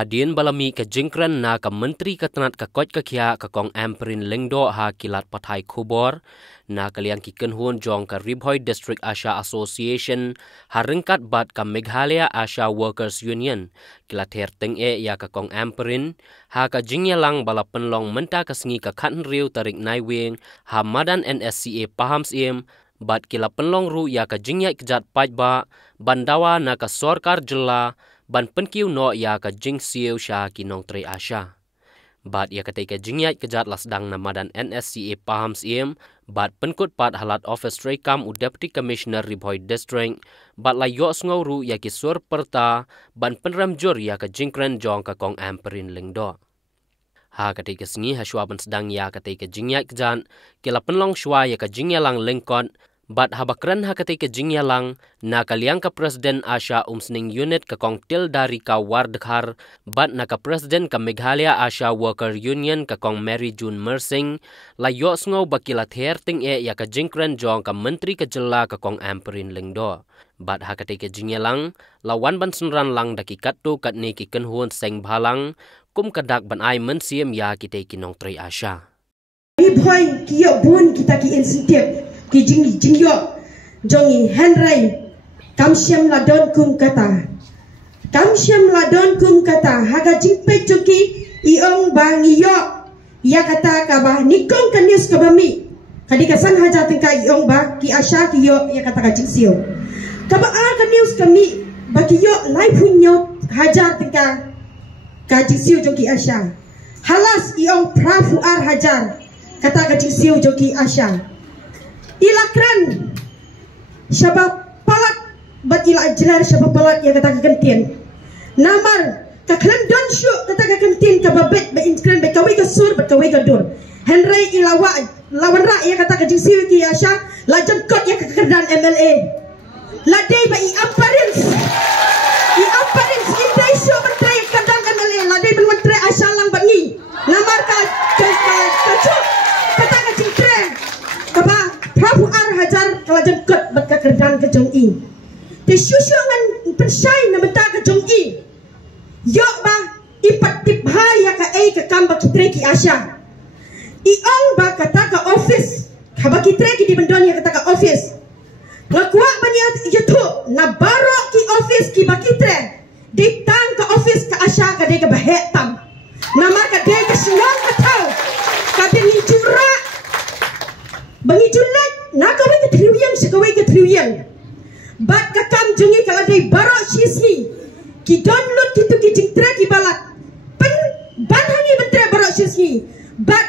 Hadin balami ke jingkran na ka menteri ketenat ka koj ka kia ka kong Amperin Lengdo ha kilat pathai khubor na kaliang ki kenhun jong ka Ribhoi District Asha Association haringkat bat ka Meghalaya Asha Workers Union kilat her teng ya ka kong Amperin ha ka jingyalang bala penlong menta ka sengi ka khatn riu tarik naiwing ha madan NSCA paham sim bat kila penlong ru ya ka jingyai kejat pajba bandawa na ka sorkar jela ban penkiu no ya ka jing siu sha ki nong tre asha bat ya ka te ka jingyat kejat lasdang na madan NSCA paham sim bat penkut pat halat office rekam u deputy commissioner Ribhoi district bat la yo sngo ru ya ki sur perta ban penram jur ya ka jingkran jong ka kong Amperin Lengdo ha ka te ka sngi ha shwa ban sedang ya ka te ka jingyat kejan kila penlong shwa ya ka jingyalang lengkot bat habakran ha ketika jingyalang na kaliang ka presiden Asha umsning unit ka kong til dari ka Wardekhar bat na ka presiden ka Meghalaya Asha Worker Union ka kong Mary June Mersing la yo sngo bakila ther ting ya ka jingkran jong ka menteri ka jela ka kong Amperin Lengdo bat ha ketika jingyalang lawan ban sunran lang daki kattu katni ki kenhun seng bhalang kum kadak ban ai mensiem ya kite kinong tri Asha Ribhoi kiyo bun kita ki insentif ki jingyo jongi Henry kamsyam ladon kum kata haga jingpe joki iong bangiyo ia kata kabah nikong kanius kabami kadikasan haja tingka iong ba ki Asha kiyo ia kata kajingsio kabah kanius kami bakiyo lai punyo haja tingka kajingsio joki Asha halas iong prafuar hajar kata kajingsio joki Asha ilakran syabab palat bat ila ajlar syabab palat yang kata kentin namar kaklan don syuk kata kentin ka babet ba inkran ba kawi ka sur ba kawi ka dur Henry ilawa lawan ra yang kata kajingsi ki Asha lajan kot yang kekerdan MLA ladai ba i amparins indai syuk menteri kadang MLA ladai ben menteri Asha lang ba ni namar ka cuk kata kajingtre kaba Prabu ar hajar kalau jengkot baka kerdan ke jongi. Te syusungan persai na benta ke jongi. Yok ba ipat tip ya ka ai ka kamba kitre ki Asha. Iong ba kata ka office. Kaba kitre ki di bendon ya kata ka office. Lakuak baniat itu na baro ki office ki ba kitre. Di tang ka office ka Asha ka de ka bahetam. Nama ka de ka siang ka tau. Ka bengi jura. Bangi julat nak kawai ke triwian sekawai ke triwian bat kakam jungi kalau day barok sisni ki download kitu ki jingtra ki balat pen ban hangi bentre barok sisni bat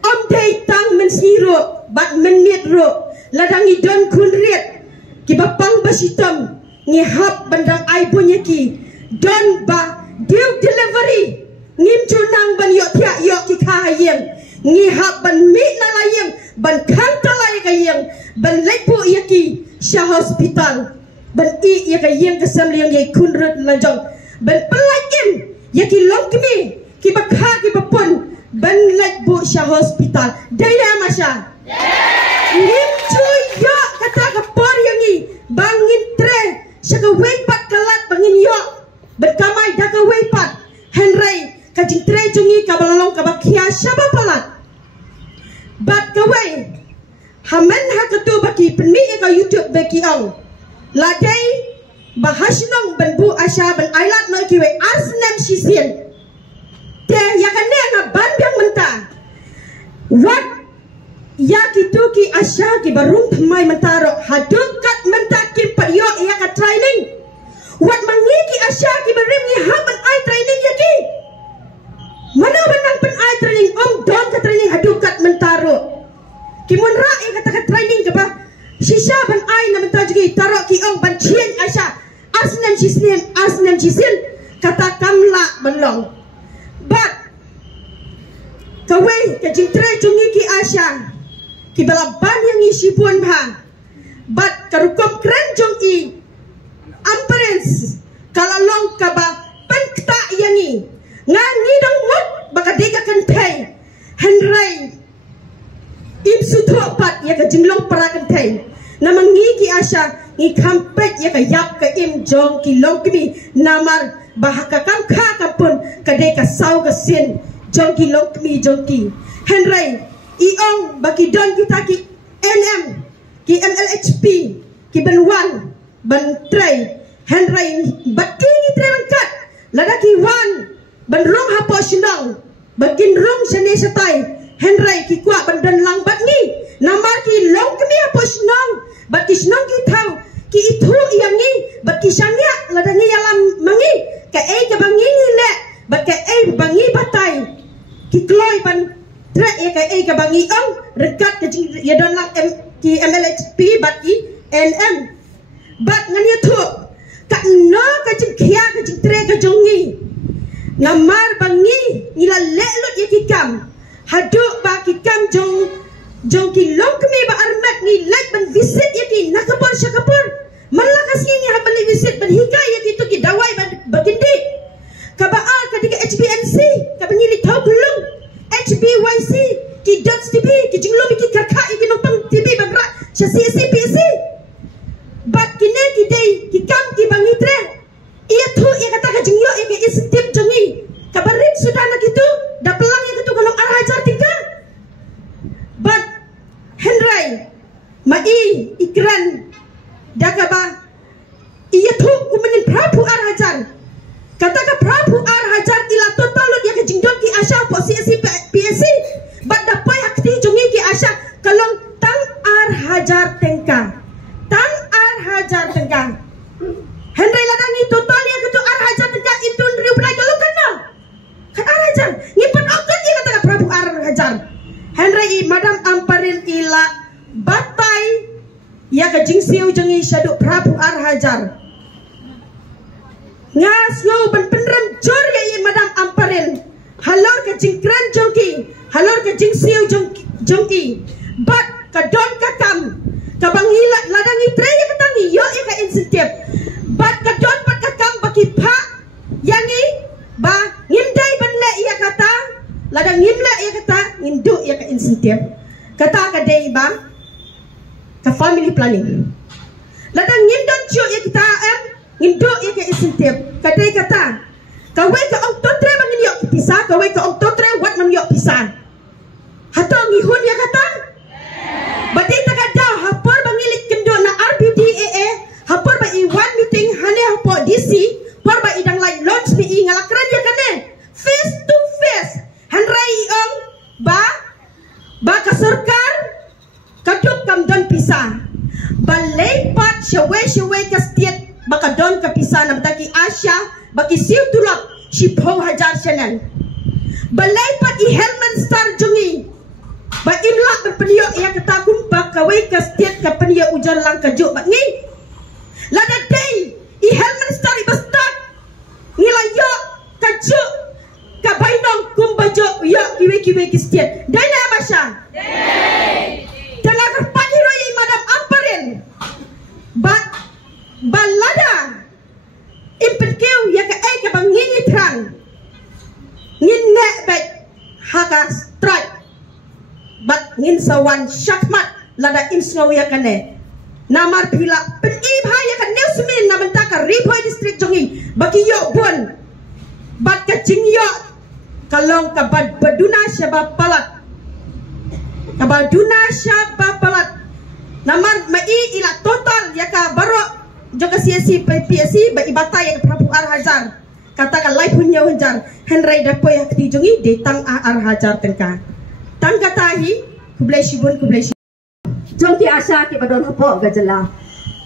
om day tang mensiro bat menit ro ladangi don kunriat ki bapang basitam ngihap bandang ai punya ki don ba deal delivery ngim chunang ban yok tiak yok ki kahayeng ngihap ban mit na layeng ban kantalay kayang ban lepo yaki Syah hospital ban i yakayang kesam liang yai kunrut lajong ban pelayan yaki longkmi ki bakha ki bapun ban lepo Syah hospital daya masya ngim cuy yo kata kapor yangi bangin tre syaka weipat kalat bangin yo berkamai daga weipat Henry kajing tre jungi kabalalong kabakia syaba palat bat kawai hamen hakatu baki penmi ka YouTube baki ang ladai bahasnong banbu Asha ban ailat no kiwe arsnem sisien te yakane nga banbyang menta wat yakitu ki Asha ki barum pemai mentaro hadukat menta ki paryo ya ka training wat mangi ki Asha ki barim ni haban ai training yaki mana benang pen ai training om don ka training hadukat mentaro kimun ra kata ka training ka ba Shisha ban ai na menta jugi tarok ki ong ban chien Asha. Asnem chisin kata kamla banlong. But kawai ke jintre jungi ki Asha. Ki balaban yang isi pun bang. But karukom keren jong i amperens kalalong kaba penkta yangi ngangi dong mut baka dega kentai henrai im sutropat ya ka jinglong para kentai namangi ki Asha ngi kampet ya ka yap ka im jong ki long kimi namar bahaka kam kha kapun ka deka sau ka sin jong ki long kimi jong ki henrai iong baki don kita ki NM ki MLHP ki benwan ban tray henrai baki ni tray rangkat lada ki wan ban rom hapo shinong bakin rom shane satai henrai ki kwa ban dan lang bat ni namar ki long kemi hapo shinong bat ki shinong ki thau ki itu yangi bat ki shanya lada ni yalam mangi ka e ka bangi ni le bat ka e bangi batai ki kloi ban tray e ka e ka bangi ong rekat ka ya dan lang ki MLHP bat ki NM bat ngani tu ka no ka jing khia ka jing tre ka jongi namar bangi ila lelut ye ki kam hadu ba ki kam jong ki long kemi ba armat ni lek ban visit ye ki nakapor syakapor malakas ni ha ban visit ban hikai ye ki tu ki dawai ban bagindi ka ba a ka diga HBNC ka bangili thau kulung HBYC ki Dutch TV ki jinglo ki karka ki nopang TV ban ra CSC PSC bat kine ki dei ki kam ki bangitre ia thu ia kata ka jingyo ia ke insentif jongi kabarin sudah nak itu dah pelang itu kalau arah ajar tinggal bat henrai mai ikran dakaba ia thu kumenin prabu arah ajar kata ka prabu arah ajar ila total dia ke jingdon ki Asha po CSC PSC bat dapai akti jongi ki Asha kalau tang arah ajar tengka tang ar hajar tengkang henry ladang itu total yang itu ar hajar tengkang itu riu belai kalau kan ar hajar ngipan okot dia kata prabu ar hajar henry madam amparil ila batai ya ke jingsiu jengi syadu prabu ar hajar ngas ngau ban penrem jor ya madam amparil halor ke jingkran jongki halor ke jingsiu jongki bat kadon kakam kabang hila ladang itre ya katangi yo ya ka insentif bat kadon bat kakam baki pa yangi ba ngimdai banle ya kata ladang ngimla ya kata ngindu ya ka insentif kata ka dei ba ka family planning ladang ngimdan cio ya kita ngindu ya ka insentif kadai kata kawai ka ong totre bangin yo pisah kawai ka ong totre wat man yo pisah hato ngihun ya kata bati tagadaw hapor bangilit kendo na RBDAA hapor ba i1 meeting hane hapo DC por ba idang lai launch mi ngalakran ya kane face to face hanrai ong ba ka sarkar kaduk kam don pisa balay pat shawe ka state baka don ka pisa na bataki Asha baki siu tulak shipho hajar channel balay pat i Helman Star jungi ba imlak berpeniyo ia kata kumpa kawai ka setiap ka peniyo ujar lang kajuk bat ni lada day i Helman Star ibastak ngilayo kajuk ka bainong kumbajo yo kiwe ki setiap dai na basha day tengah kerpat hiro i madam amparil ba lada impenkeu ya ka ai ka bangini trang ngin ne bet haka strike bat ngin sawan syakmat lada imsngau ya kane namar pila penibha ya kan neusmin na bentaka Ripoy district jongi baki yo bon bat ka jingyo kalong ka baduna syaba palat ka baduna syaba palat namar mai ila total ya ka baro joka CSC PSC ba ibata ya prabu ar hajar katakan lai punya hajar henry dapoy hakti jongi detang ar hajar tengka tang katahi kublesi jongki Asha ki badon hapo gajala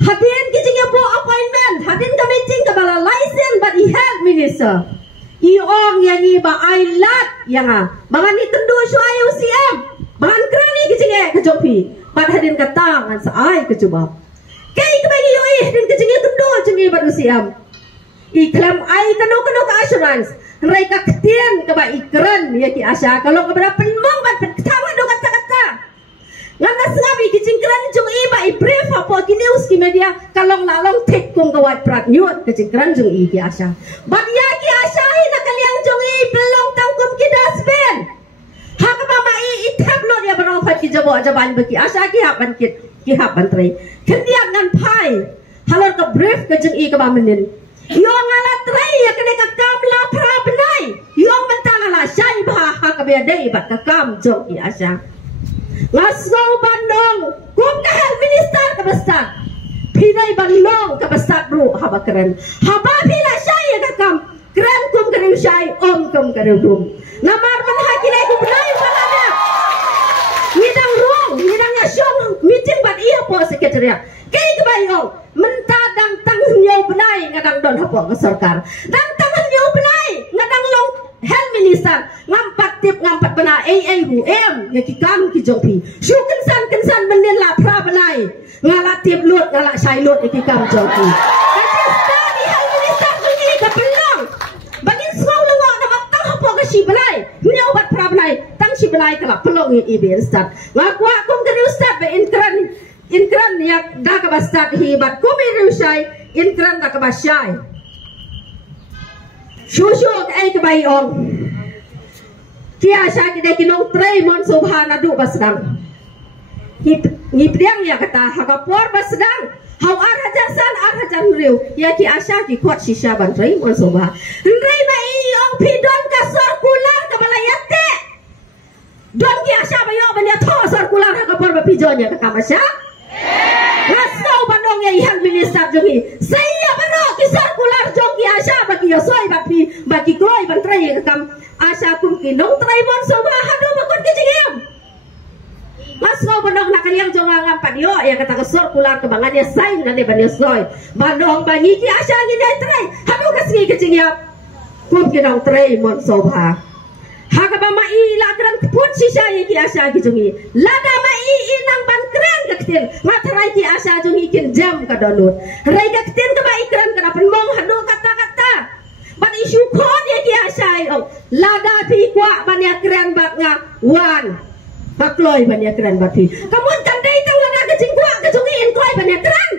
hadin ki jinga po appointment hadin ka meeting ka bala license but i health minister iong yang i ba ailat yang a mga ni tendu syo UCM Bahan kerani kecingnya kejopi. Bat hadin katangan saai kejubab. Kay kebagi yo hadin kecingnya kendo cengi batu siam. Iklam ai kano ke assurance. Mereka ketian keba ikran ya ki asya kalau keberapa penmong bat ketawa do kata-kata. Ngana sengabi kicing keran jung iba i brief apa ki news ki media kalong lalong tek kong kawat prat nyut kicing keran jung i ki asya. Bat ya ki asya hina kaliang jung i belong tangkum ki dasben. Hak mama i tablo dia berofat ki jabo ajaban beki asya ki hapan tre. Kendian ngan pai. Halor ke brief ke jung i ke bamenin. Yung alat tray ya kene kakam la pra benai. Yung mentang ala syai bah hakabede ibat kakam jong i asya. Ngasau bandong kum kahal minister kebesar. Pinai bandong kebesar bro haba keren. Haba pila syai ya kakam. Keren kum keriu syai om kum keriu dum. Namar menhakilai kum benai balada. Ngidang ruang, ngidang yasyong meeting bat iya po sekretariat. Kay kebayong mentadang tangnyo benai ngadang don hapok ke sarkar. Dan tangnyo benai ngadang long health minister ngampat tip ngampat bena AAUM ngaki kam ki jongpi. Syu kensan menila pra benai ngala tip lut ngala syai lut ngaki kam jongpi. Kaji stadi health minister bunyi ke belong. Bagin semua lengok nama tang hapok ke si benai. Nyaw bat pra benai tang si benai kelak pelong ibi ustad. Ngaku akum ke ustad be Inkran yak dah kabastat hibat kumiru syai inkran dah kabasyai. Syusyuk ay kabayong. Kia syai kita kinong tray mon subhana du basdang. Ngipdiang ya kata hakapor basdang. Hau arhajan riu. Ya ki asya ki kuat shisha ban tray mon subha. Nray ma iyong pidon ka circular kabalayate. Don ki asya bayo banya tho circular hakapor bapijonnya kakamasya. Ngasau bandong ya ihan minister jungi. Saya bandong kisar kular jongi asya bagi yosoi bagi kloi bantrai kam asya kum kinong trai mon soba hadu bakun kicingim. Ngasau bandong nakaliang jongang ampat yo ya kata kesor kular kebangan ya sain nade ban yosoi. Bandong bangi ki asya ngidai trai hadu kasingi kicingim. Kum kinong trai mon soba. Hakaba mai lagran pun sisa ki asya ki jungi. Lada mai inang ban keren ketin matrai ki asya jungi kin jam ka donut. Rai ka ketin ka bai keren ka penmong hadu kata-kata. Ban isu kon ya ki asya ong. Lada pi kwa ban ya keren bak nga wan. Bakloi ban ya keren bat pi. Kamun tandai tang lada ka jing kwa ka jungi in kloi ban ya keren.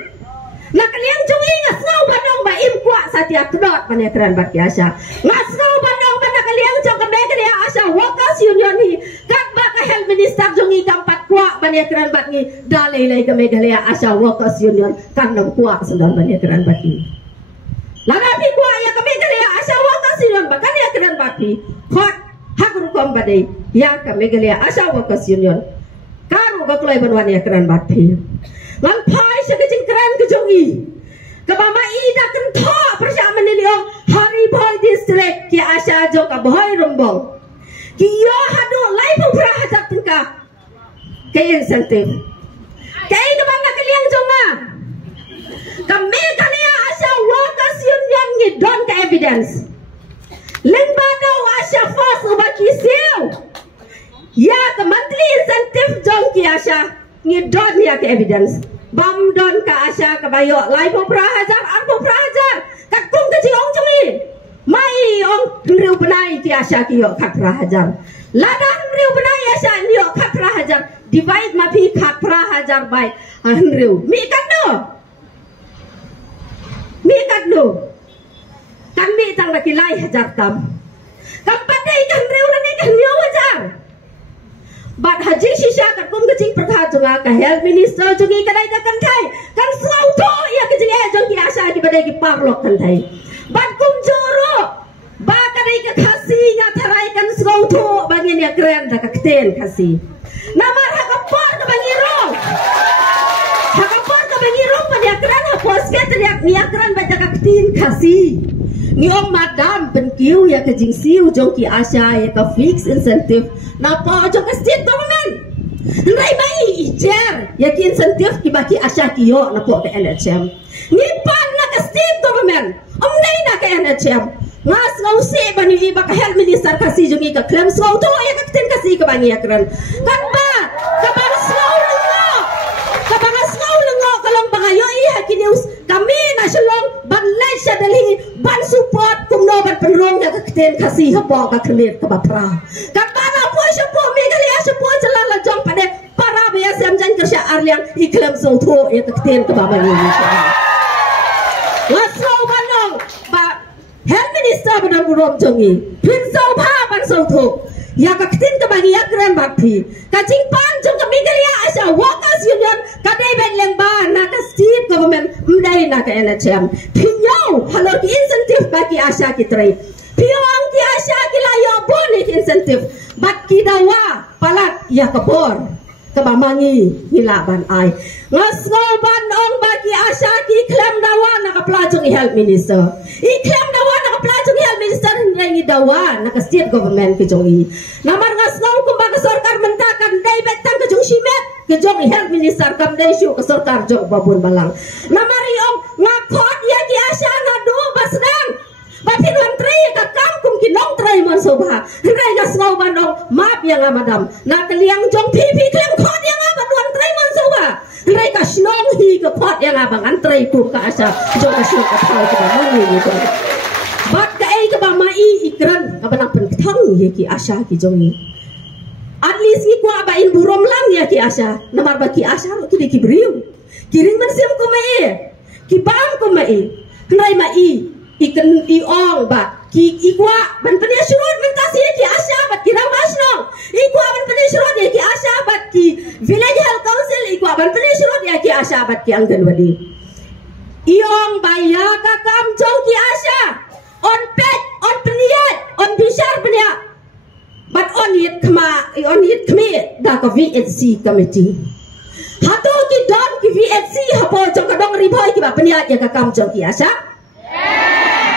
Nak liang jungi ngasau bandong ba im kwa satia kedot ban ya keren bat ki asya. Ngasau bandong ban nakaliang jong ka megalia asya workers union hi kat ba ka health minister jongi kampat kwa bania keran bat ni dalai lai ka megalia asya workers union kan nam kwa sendal bania keran bat ni lada pi kwa ya ka megalia asya workers union ba kan ya keran bat ni khot hak rukom badai ya ka megalia asya workers union karu ka klai ban wania keran bat pi lang phai se ka jing keran ka jongi ka ba ma ida kan tho persyaman ni ong hari boy district ki asya jo ka boy rombong Kiyo hadu lai pun pernah hajat tengkap ke insentif. Kaya keban nak kalian jonga. Kami kalian asya workers union ni don ke evidence. Len badau asya fas ubaki siu. Ya ke monthly insentif jong ki asya ni don ya ke evidence. Bam don ke asya ke bayo lai pun pernah hajar, arpo pernah hajar. Kakung kecil ong jongi. Mai ong riu benai ki asya ki yo khatra hajar. Ladan riu benai asya ni yo khatra hajar. Divide ma pi khatra hajar bai riu. Mi kan do. Kan mi tang laki lai hajar tam. Kan pandai kan riu lani kan yo hajar. Bat haji shisha kat kum kecing pertha junga ka health minister jungi kadai ka kan thai. Kan sau to ya kecing jong ki asya ki badai ki parlok kan thai. Bat kum joro ba kadai ka khasi nga tharai kan sgauto bangin ya keren da ka kten khasi namar hakapor ka bangirong pa ya keren ha posket ya keren ba da ka kten khasi ni ong madam ben kiu ya ka jingsiu jong ki asya ya ka fix incentive na pa jong ka state government nai bai ijer ya ki incentive ki baki asya ki yo na po ka NHM ni pan na ka state government Omnay na ka NHM. Ngas ngau si bani iba ka health minister kasi jungi ka krem ngau to ya ka tin kasi ka bani akran. Kan ba kami nasional ban Malaysia Delhi ban support kumno ban penrong ya keten kasih habo ka kemir ke bapra kan bana po siapa Meghalaya siapa jalan lajong pada para biya sem jan kerja arliang iklam sotho ya keten ke baba ni Lasro banong ba health minister ban burom jongi pin so pha ban sotho ya keten ke bagi ya kran bathi ka jingpan jong ka Meghalaya asa workers union ka dai ben lengba na ka state government mdai na ka NHM pinyo halor ki incentive bagi Asha kitrai piang ki Asha ki layo bonus incentive bat ki dawa palat ya kabor kabamangi hilaban ai ngasgo ban ong bagi Asha ki klaim dawa na ka plajong health minister I klaim dawa na ka plajong health minister ngi dawa na ka state government ki jongi namar ngasgo kumbaga sarkar mentakan dai betang ke jong simet ke jong health minister kam dai syu ke sarkar jong babun balang namari ong ngakot ya ki Asha na do basdang bapin menteri ka kam kum ki nong trai mon sobha rai ngasgo ban ong map yang amadam na kaliang jong pipi klem khot yang amadam trai mon sobha rai ka snong hi ka pot yang abang antrai kum ka Asha jong ka syu ka thau ka mani ni ko bat ka ai ka ba mai ikran ka banang pen thang ye ki Asha ki jongi at least ki kwa ba in burom lang ya ki Asha namar ba ki Asha ki de ki briu kiring man sim ko mai ki bam ko mai rai mai ikan iong ba ki ikwa ban penia surut man kasih ki Asha bat ki ramas no ikwa ban penia surut ya ki Asha bat ki village health council ikwa ban penia surut ya ki Asha bat ki Anganwadi iong ba ya ka kam jong ki Asha on pet on peniat on bishar penia but on it kme da ka VHC committee hato ki don ki VHC hapo jong ka dong riboy ki ba peniat ya ka kam jong ki Asha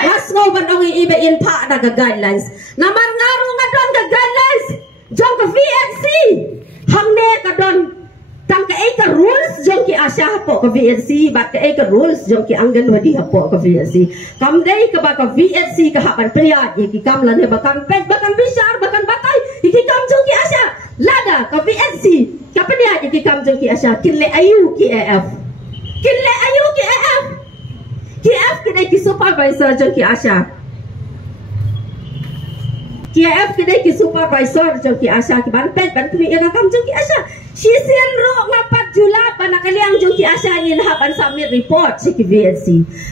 Ngasgo ban ong ibe in pa na ka guidelines namar ngaru nga don ka guidelines jong ka VNC hangne ka don tang ka ka rules jong ki Asha hapo ka VNC bat ka ka rules jong ki Anganwadi hapo ka VNC kam dai ka ba ka VNC ka hapan priya ki kam lan bakan pet bakan bishar bakan batay ki kam jong ki Asha lada ka VNC ka priya ki kam jong ki Asha kille ayu ki AF kille ayu ki AF KF kedai ki supervisor jong ki Asha KF kedai ki supervisor jong ki Asha ki ban pet ban kmi ya kam jong ki Asha sisen ro ngapat jula panakaliang jong ki Asha ni hapan submit report si ki VNC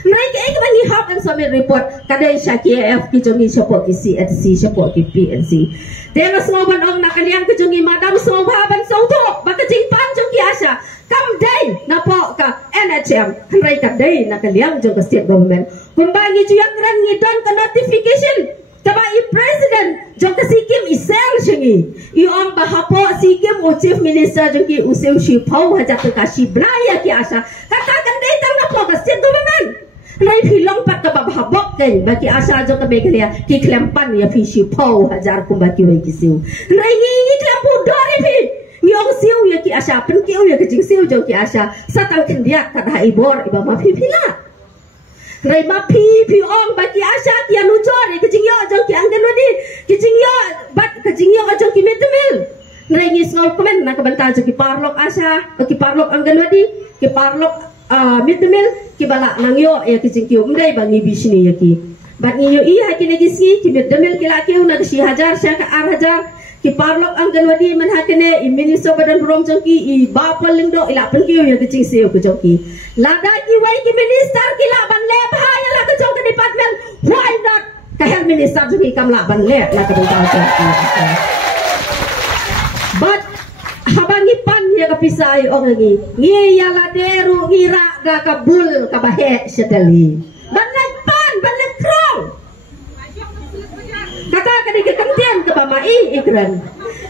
mereka ek ban ni hapan submit report kadai sha KF ki jong ki support ki CNC support ki PNC Tengah semua ban ong nakaliang ke jong ki madam sobha ban sauto baka jingpan jong ki Asha kam dai na po ka NHM rai ka dai na kaliang jong ka state government kumbangi ju yang ran ngidon ka notification taba I president jong ka sikim isel shingi I om bahapo sikim o chief minister jong ki usew shi phau hajat ka shi blaya ki Asha kata kan dai tang na po ka state government rai philong pat ka bahabok kai baki Asha jong ka Meghalaya ki klempan ya phi shi phau hajar kumbaki wai ki siu rai ngi klempu dori phi Nyong siu ya ki Asha pen kiu ya kejing siu jong ki Asha satang kendiak tak dah ibor iba ma pi pila rai ma pi ong ba ki Asha ki anu jor ya kejing yo jong ki Anganwadi kejing yo bat kejing yo jong ki Midmil rai ngi ngau komen na ka banta jong ki parlok Asha ki parlok Anganwadi ki parlok Midmil ki bala nang yo ya kejing kiu mdai ba ngi bisni ya ki bat ngi yo I ha ki lagi si ki Midmil ki la kiu na si hajar sha ka ar hajar ki parlok Anganwadi man hakene I minister badan burom jongki I bapal lindo ila pen kiu ya kecing seo ke jongki lada ki wai ki minister ki la ban le bha ya la ke jong ke department why not ka health minister jongki kam la ban le la ke bang jongki but habangi pan ya ka pisai ongi ngi ya la deru ngira ga kabul ka bahe sedali ban le pan ban le krong kata kadi ke kentian ke pamai ikran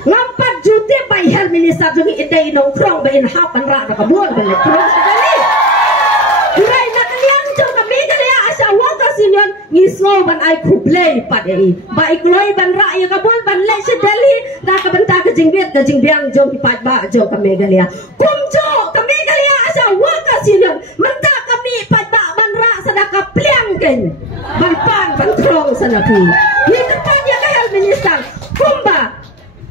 lampat jute pai health minister jungi idai nong krong ba in hapan ra ka buol ba le krong sekali rai na kaliang jong ka Meghalaya Asha workers union ngi slow ban ai kublei pat ai ba ikloi ban ra ya ka buol ban le sedali na ka banta ka jingbiat ka jingbiang jong ki pat ba jong ka Meghalaya kumjo ka Meghalaya Asha workers union menta kami pat ba ban ra sadaka pliang ken ban pan ban krong sanapi ni tepat ya ka health minister kumba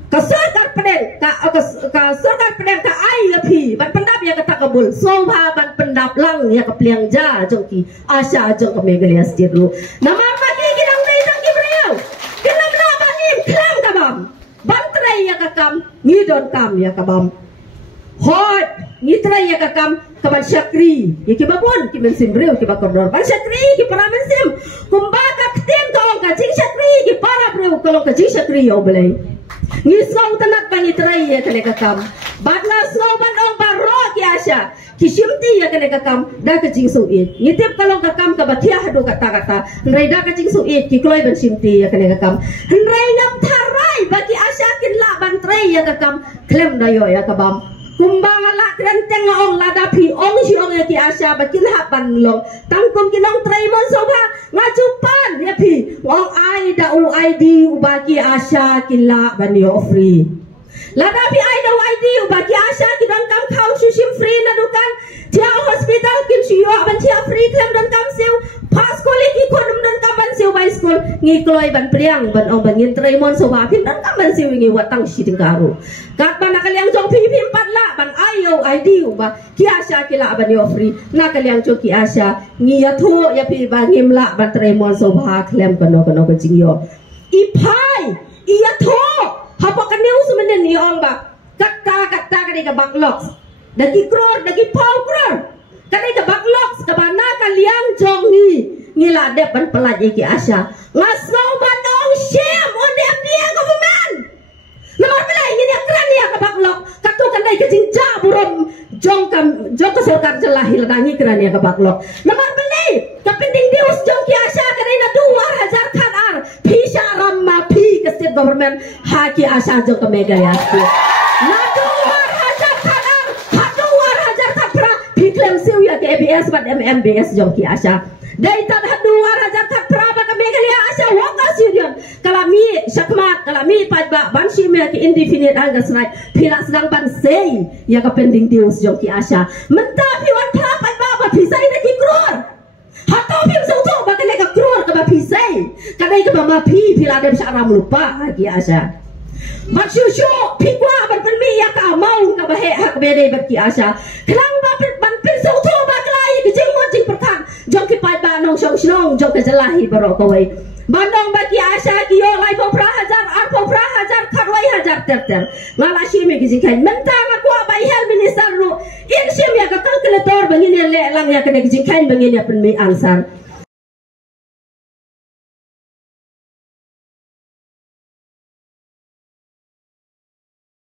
ka sarkar peden ka sarkar peden ka ai lapi ban pandap ya kata kabul sobha ban pendap lang ya kepliang ja jongki asya jong ke megalias jiru nama pagi kidang nei tang kibreu kenam na bangin klang kabam bantrai ya kakam ngidon kam ya kabam hot ngitrai ya kakam kaban syakri ya kibabun kiben simbreu kibakordor ban syakri ki paramen sim kumbaga kten to ka jing syakri ki para breu kolong ka jing syakri yo belai ngisau tanak pangitrai ya kale kakam badna snow bandong baro ki asya kisimti ya kale kakam da ka jing suit ngitip kalong kakam ka bathia hadu kata nrai da ka jing suit ki kloi ban simti ya kale kakam nrai ngam tharai bagi asya kin la ban trai ya kakam klem dayo ya kabam kumbang ala krenteng ong lada pi ong si ong ya ki asya bakin hapan long tangkong kinong trai mon soba ngajupan ya pi ong ai da u id bagi asya kila ban yo free lada pi ai da u id bagi asya kidang kam khau susim free na dukan tia hospital kin siyo ban tia free klem dan kam siu pas koli ki konum dan kam ban siu bai skol ngi kloi ban priang ban ong ban ngin trai mon soba pin dan kam ban siu ngi watang siding karu kat ban nakaliang jong pi pi pat la ban ayo id ba ki asya kila ban yo free nakaliang jong ki asya ngi ya tho ya pi ba ngim la ban trai mon soba klem kono ko jing yo i phai i ya tho hapo kan new sumenen ni ong ba kata ka ni ka backlogs dagi kror dagi pau kror kanai ka backlogs ka bana kaliang jong ni la dep ban pelat ki asya ngasau bandong shame on them dia government nomor belai ni kran ya ka backlog katu kanai ka jingja burom jong ka sarkar jelahi ladangi kran ya ka backlog nomor belai ka pending dius jong ki asya kanai na 2000 khan ar phisha ramma phi ka state government ha ki asya jong ka mega ya na 2000 khan ar ha 2000 khan pra phiklem siu ya ke abs bat mmbs jong ki asya dai tan ha 2000 khan pra ba ka mega ya asya waka sirion kalami syakmat kalami padba bansi me ki indefinite angas right phila sedang ban sei ya ka pending dius jong ki asya menta phi wan tha padba ba phi sai na ki kror hato phim so to ba ka kror ka ba phi sai ka dai ka ba ma phi phila dem saram lupa ki asya Maksudnya, pikwa berpenmi ya ka mau ka bahe hak bede berki asya. Kelang ba ban pinso to ba klai kijing mo jing perkan. Jong ki pai ba nong song snong jong ka jelahi baro ka wai. Bandong bagi asya ki yo lai po pra hajar ar po pra hajar kharwai hajar ter. Ngala shimi kijing kain mentang aku bai hel minister ru. In shim ya ka kalkulator bangin le lang ya ka kijing kain bangin ya penmi ansar.